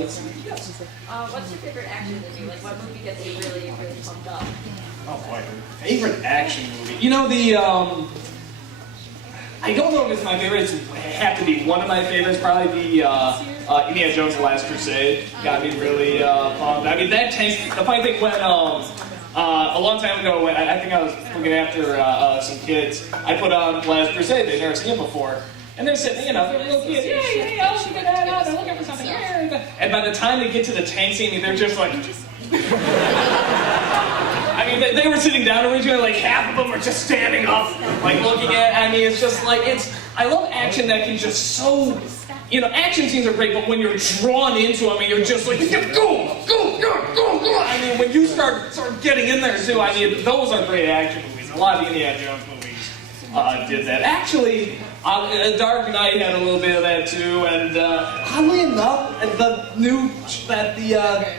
let's see. Yes. What's your favorite action movie? Like, what movie gets you really, really pumped up? Oh boy, favorite action movie. You know I don't know if it's my favorite. It have to be one of my favorites. Probably the Indiana Jones: The Last Crusade. Got me really pumped. I mean, that tank. The funny thing when a long time ago, when I think I was looking after some kids, I put on Last Crusade. They'd never seen it before. And they're sitting, you know, they're little kids. Yeah, I'll figure that out. They're looking for something. And by the time they get to the tank scene, they're just like... I mean, they were sitting down originally, like half of them are just standing up, like looking at. I mean, it's just like, I love action that can just so, you know, action scenes are great, but when you're drawn into them, I mean, you're just like, go. I mean, when you start getting in there too, I mean, those are great action movies. A lot of Indiana Jones movies did that. Actually, Dark Knight had a little bit of that too, and oddly enough, the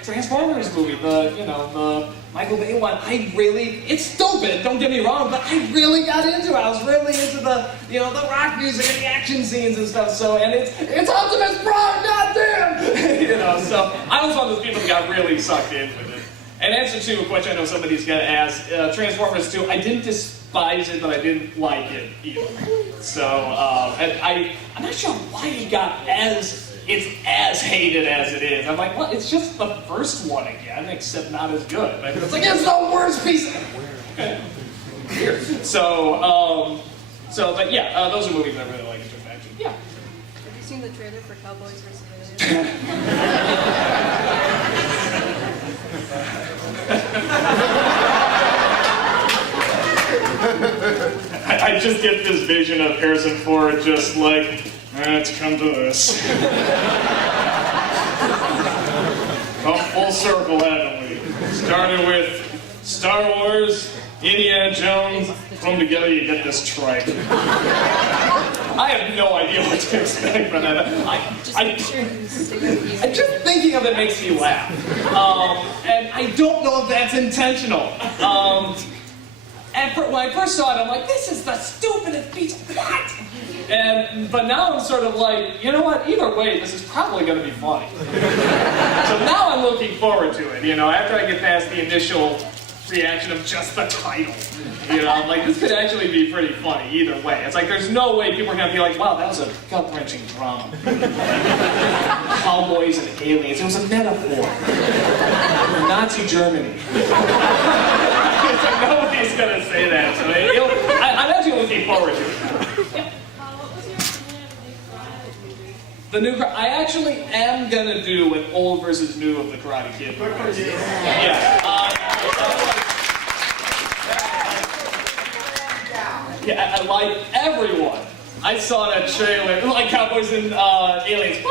Transformers movie, the Michael Bay one, it's stupid, don't get me wrong, but I really got into it. I was really into the rock music and the action scenes and stuff, so, and it's Optimus Prime, goddamn! So I was one of those people who got really sucked in with it. And answer to a question I know somebody's gonna ask, Transformers 2, I didn't despise it, but I didn't like it either. So, and I'm not sure why it got it's as hated as it is. I'm like, well, it's just the first one again, except not as good. But it's like, it's the worst piece of... Weird. So, but yeah, those are movies I really like in terms of action. Yeah. Have you seen the trailer for Cowboys vs. Aliens? I just get this vision of Harrison Ford just like, it's come to this. Come full circle, haven't we? Started with Star Wars, Indiana Jones, throw them together, you get this tripe. I have no idea what to expect from that. Just thinking of it makes me laugh. And I don't know if that's intentional. When I first saw it, I'm like, this is the stupidest piece of what? But now I'm sort of like, you know what, either way, this is probably going to be funny. So now I'm looking forward to it, after I get past the initial reaction of just the title. I'm like, this could actually be pretty funny either way. It's like, there's no way people are going to be like, wow, that was a gut-wrenching drama. Cowboys and aliens, it was a metaphor. Nazi Germany. Nobody's going to say that, so I'm actually looking forward to it. Yeah. What was your opinion of the new Karate? I actually am going to do an old versus new of the Karate Kid. Yeah, I like everyone. I saw that trailer, like Cowboys and Aliens.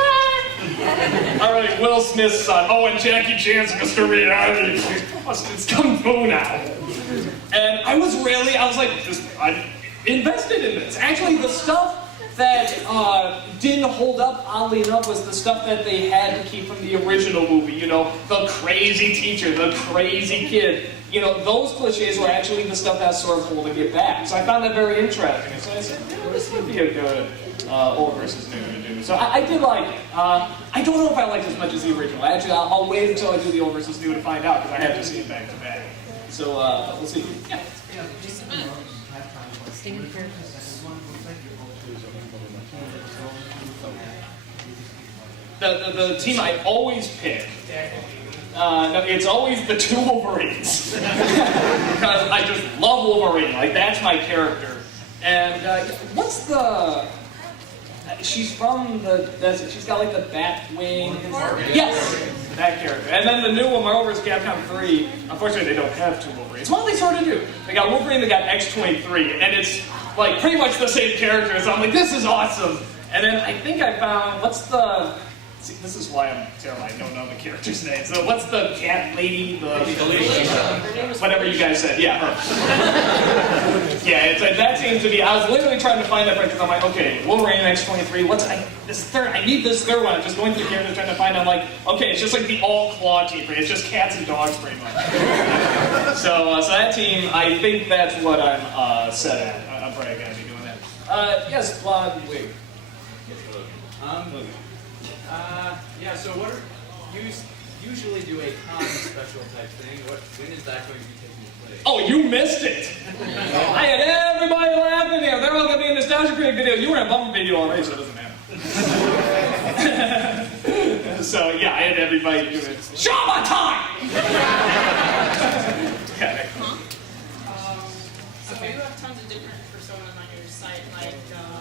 Alright, Will Smith's son. Oh, and Jackie Chan's Mr. Reality. It's Kung Fu now. And I was I invested in this. Actually, the stuff that didn't hold up, oddly enough, was the stuff that they had to keep from the original movie. The crazy teacher, the crazy kid. Those cliches were actually the stuff that's sort of holding it back. So I found that very interesting. So I said, this would be a good old versus new to do. So I did like it. I don't know if I liked it as much as the original. Actually, I'll wait until I do the old versus new to find out, because I have to see it back to back. So we'll see. Yeah. Just a minute. Stand here. The team I always pick, it's always the two Wolverines. Because I just love Wolverine. Like, that's my character. And what's the... She's from she's got like the bat wing. Yes! That character. And then the new one, Marvel vs. Capcom 3, unfortunately they don't have two Wolverines. Well, they sort of do. They got Wolverine, they got X-23, and it's like pretty much the same character. So I'm like, this is awesome. And then I think I found, see, this is why I'm terrible, I don't know the character's name. So what's the cat lady? Whatever you guys said, yeah, her. Yeah, that seems to be, I was literally trying to find that part, because I'm like, okay, Wolverine X-23, I need this third one. I'm just going through the characters trying to find, I'm like, okay, it's just like the all-claw team, it's just cats and dogs pretty much. So that team, I think that's what I'm set at. I'm probably going to be doing that. Yes, Blonde, wait. Yeah, so what are usually do a con special type thing. When is that going to be taking place? Oh, you missed it! I had everybody laughing here. They're all going to be in Nostalgia Critic video. You were in a bumper video already, so it doesn't matter. So, yeah, I had everybody do it. Show my time! Okay. So you have tons of different personas on your site, like...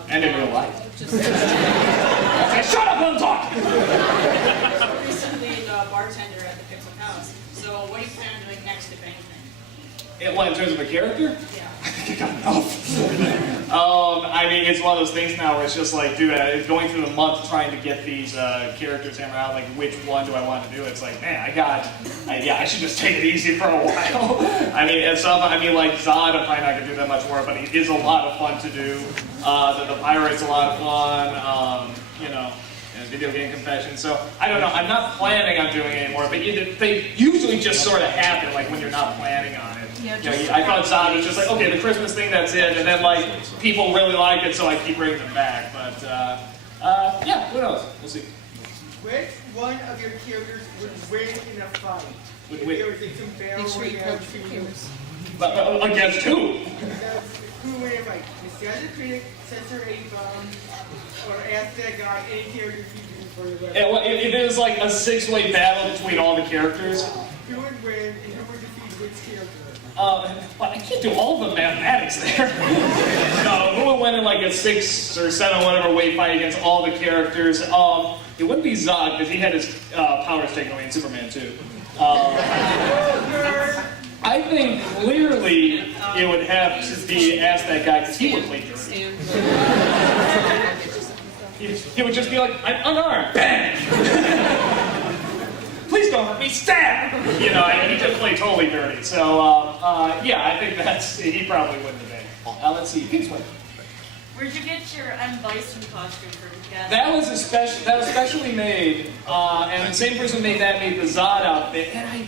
And in real life. Just Okay, shut up, let them talk! recently the bartender at the Pixel House. So what do you plan on doing next, if anything? What, in terms of a character? Yeah. I think I got enough. I mean, it's one of those things now where it's just like, dude, it's going through the month trying to get these characters hammered out, like, which one do I want to do? It's like, man, I should just take it easy for a while. I mean, and some, like, Zod, I'm probably not going to do that much more, but it is a lot of fun to do. The Pirate's a lot of fun, and video game confession. So, I don't know, I'm not planning on doing it anymore, but they usually just sort of happen, like, when you're not planning on it. I thought Zod was just like, okay, the Christmas thing, that's it, and then, like, people really like it, so I keep bringing them back, but, yeah, who knows? We'll see. Which one of your characters would win in a fight? If Wait. there was like some battle royale to But, against who? who would win in a fight? Nostalgia Critic, Censor A-Bomb, or ask that guy any character you do for the rest. If it was like a six-way battle between all the characters, Who would win and who would defeat which character? but I can't do all of the mathematics there. No, who would win in like a 6 or 7, whatever way fight against all the characters? It wouldn't be Zod, because he had his powers taken away in Superman 2. I think clearly it would have to be Ask That Guy, because he would play dirty. He would just be like, I'm unarmed, bang! Please don't hurt me, stab! He just played totally dirty. So, yeah, I think he probably wouldn't have been. Let's see, Kingsway. Where'd you get your M. Bison costume for the cast? That was specially made, and the same person made the Zod outfit, and I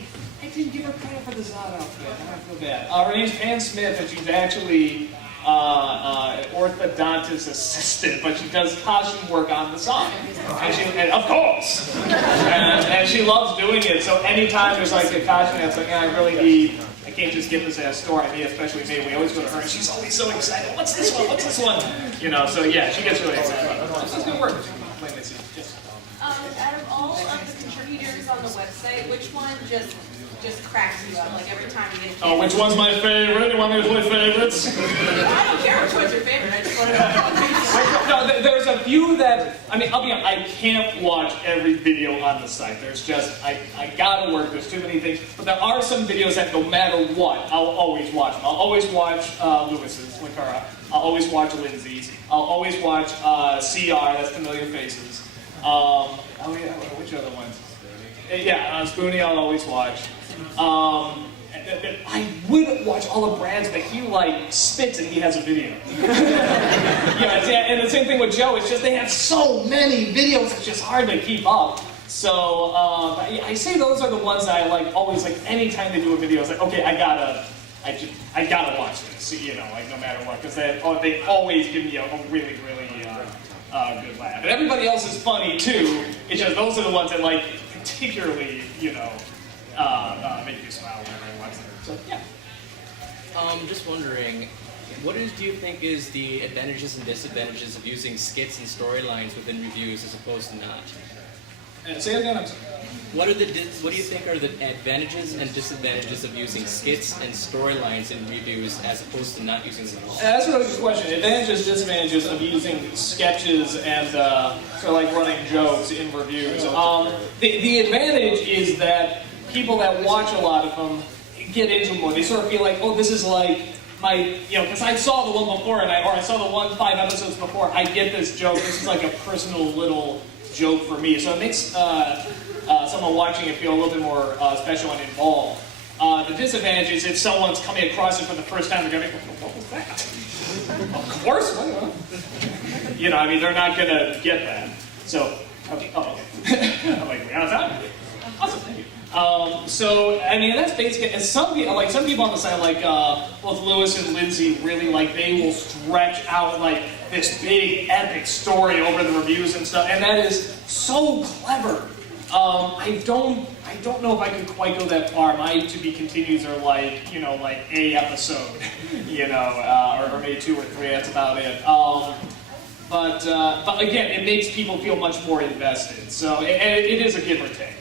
didn't give her credit for the Zod outfit. I feel bad. Her name's Ann Smith, and she's actually an orthodontist assistant, but she does costume work on the side. And of course! And she loves doing it, so anytime there's like a costume that's like, I can't just get this at a store, I need a specially made, we always go to her, and she's always so excited, what's this one, what's this one? So yeah, she gets really excited. That's good work. Yes. Out of all of the contributors on the website, which one just cracks you up? Like every time you get a Oh, which one's my favorite? You want me to play favorites? I don't care which one's your favorite. I just want to know. No, there's a few that, I'll be honest, I can't watch every video on the site. There's just, I gotta work, there's too many things. But there are some videos that no matter what, I'll always watch them. I'll always watch Lewis's, Linkara. I'll always watch Lindsay's. I'll always watch CR, that's Familiar Faces. Which other ones? Yeah, Spoonie I'll always watch. I would watch all of Brad's, but he spits and he has a video. And the same thing with Joe. It's just they have so many videos. It's just hard to keep up. So I say those are the ones that I always anytime they do a video. It's like, okay, I gotta watch this. No matter what, because they always give me a really good laugh. And everybody else is funny too. It's just those are the ones that particularly make you smile whenever I watch them. So yeah. Just wondering, what do you think is the advantages and disadvantages of using skits and storylines within reviews as opposed to not? Say it again. I'm sorry. What do you think are the advantages and disadvantages of using skits and storylines in reviews as opposed to not using them? That's a really good question. Advantages, disadvantages of using sketches and sort of running jokes in reviews. The advantage is that people that watch a lot of them get into more. They sort of feel like, oh, this is like my, because I saw the one before, or I saw the one 5 episodes before. I get this joke. This is like a personal little joke for me. So it makes someone watching it feel a little bit more special and involved. The disadvantage is if someone's coming across it for the first time, they're going to go, what was that? Of course. They're not going to get that. So, okay. I'm like, we out of time? Awesome, thank you. That's basically, and some people on the site, both Lewis and Lindsay, really, they will stretch out, this big, epic story over the reviews and stuff, and that is so clever. I don't know if I could quite go that far. My to be continues are like, like a episode, or maybe 2 or 3. That's about it. But again, it makes people feel much more invested. So, and it is a give or take.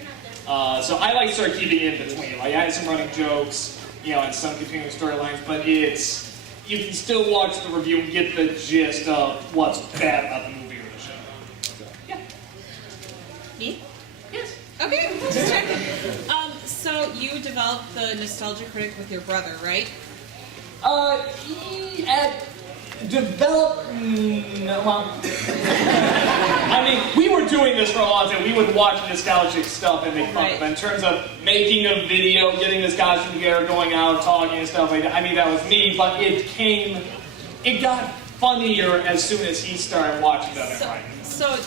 So I like to start keeping in between. Like I had some running jokes, and some continuing storylines, but you can still watch the review and get the gist of what's bad about the movie or the show. So, yeah. Me? Yes. Okay, just checking. So you developed the Nostalgia Critic with your brother, right? I mean, we were doing this for a long time. We would watch nostalgic stuff and make fun of it. In terms of making a video, getting this costume together, going out, talking and stuff like that, I mean, that was me, but it got funnier as soon as he started watching them and writing. So,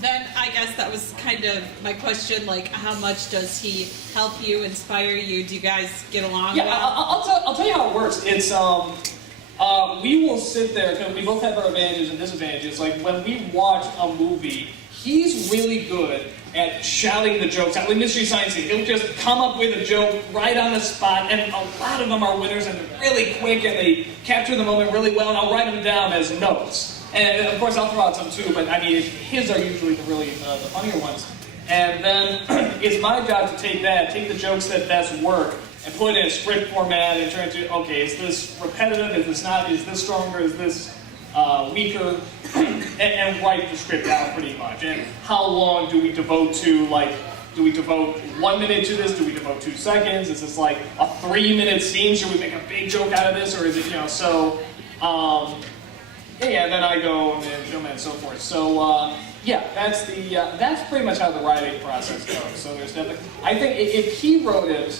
then I guess that was kind of my question, like, how much does he help you, inspire you? Do you guys get along Yeah, well? I'll tell you how it works. It's, we will sit there, because we both have our advantages and disadvantages. Like, when we watch a movie, he's really good at shouting the jokes out. Like Mystery Science Theater, he'll just come up with a joke right on the spot, and a lot of them are winners, and they're really quick, and they capture the moment really well, and I'll write them down as notes. And of course, I'll throw out some too, but I mean, his are usually the funnier ones. And then it's my job to take the jokes that best work, and put it in a script format and try to, okay, is this repetitive, is this not, is this stronger, is this weaker, and write the script out pretty much. And how long do we devote to, do we devote 1 minute to this, do we devote 2 seconds, is this like a 3-minute scene, should we make a big joke out of this, or is it, yeah, and then I go and film it and so forth. So, yeah, that's pretty much how the writing process goes. So there's definitely, I think if he wrote it,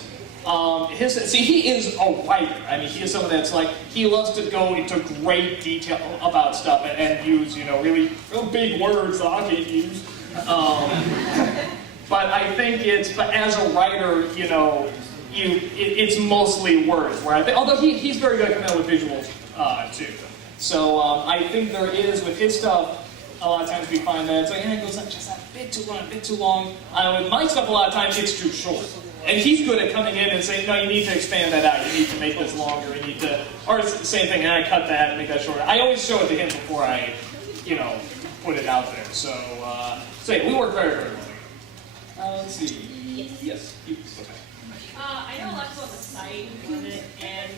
he is a writer. I mean, he is someone that's like, he loves to go into great detail about stuff and use, really real big words that I can't use. But I think but as a writer, it's mostly words. Where I think, although he's very good at coming out with visuals too. So I think there is, with his stuff, a lot of times we find that it's like, it goes on just a bit too long. With my stuff, a lot of times it's too short. And he's good at coming in and saying, no, you need to expand that out. You need to make this longer. You need to, or it's the same thing, and I cut that and make that shorter. I always show it to him before I, put it out there. So yeah, we work very, very well. Let's see. Yes. Okay. I know lots about the site and you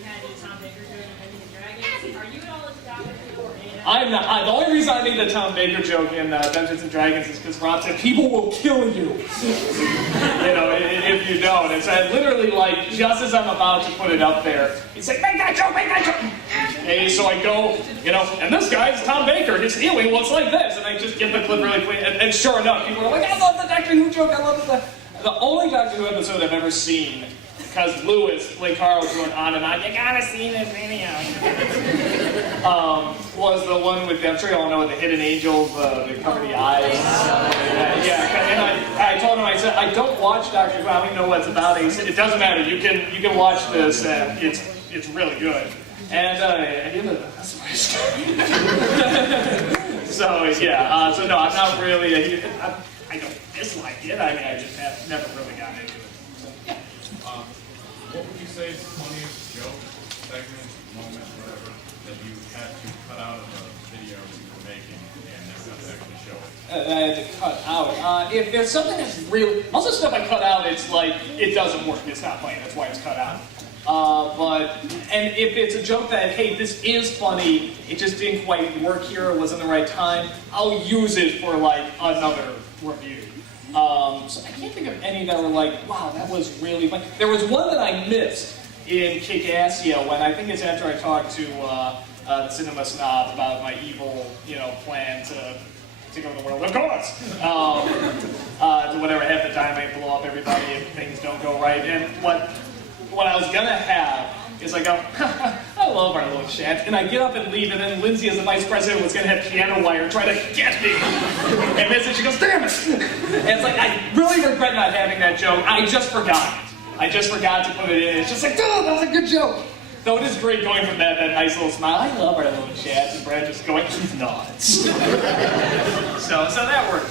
had the Tom Baker doing Dungeons and Dragons. Are you at all into Doctor Who or any of that? I'm not. The only reason I made the Tom Baker joke in Dungeons and Dragons is because Rob said people will kill you. If you don't. It's literally like just as I'm about to put it up there, he's like, make that joke, make that joke. And so I go, and this guy's Tom Baker. His healing looks like this, and I just get the clip really quick. And sure enough, people are like, I love the Doctor Who joke. I love it. The only Doctor Who episode I've ever seen, because Lewis, Blake Harrell, was going on and on, you gotta see this video, was the one with, I'm sure you all know, with the hidden angels, they cover the eyes. And I told him, I said, I don't watch Doctor Who, I don't even know what it's about. He said, it doesn't matter, you can watch this, and it's really good. And I did that's my story. So yeah, so no, I'm not really, I don't dislike it. I mean, I just have never really gotten into it. So, yeah. What would you say is the funniest joke, segment, moment, whatever, that you had to cut out of a video that you were making and never got to actually show it? That I had to cut out. If there's something that's really, most of the stuff I cut out, it's like, it doesn't work. It's not funny. That's why it's cut out. And if it's a joke that, hey, this is funny, it just didn't quite work here, it wasn't the right time, I'll use it for like another review. So I can't think of any that were like, wow, that was really funny. There was one that I missed in Kick-Assia when I think it's after I talked to the Cinema Snob about my evil, plan to take over the world, of course! To whatever, have the dynamite blow up everybody if things don't go right. And what I was gonna have is I go, I love our little chat, and I get up and leave, and then Lindsay, as the vice president, was gonna have piano wire try to get me. And then she goes, damn it! And it's like, I really regret not having that joke. I just forgot it. I just forgot to put it in. It's just like, dude, that was a good joke. Though it is great going from that nice little smile. I love our little chat, and Brad just going, he's nuts. So that worked.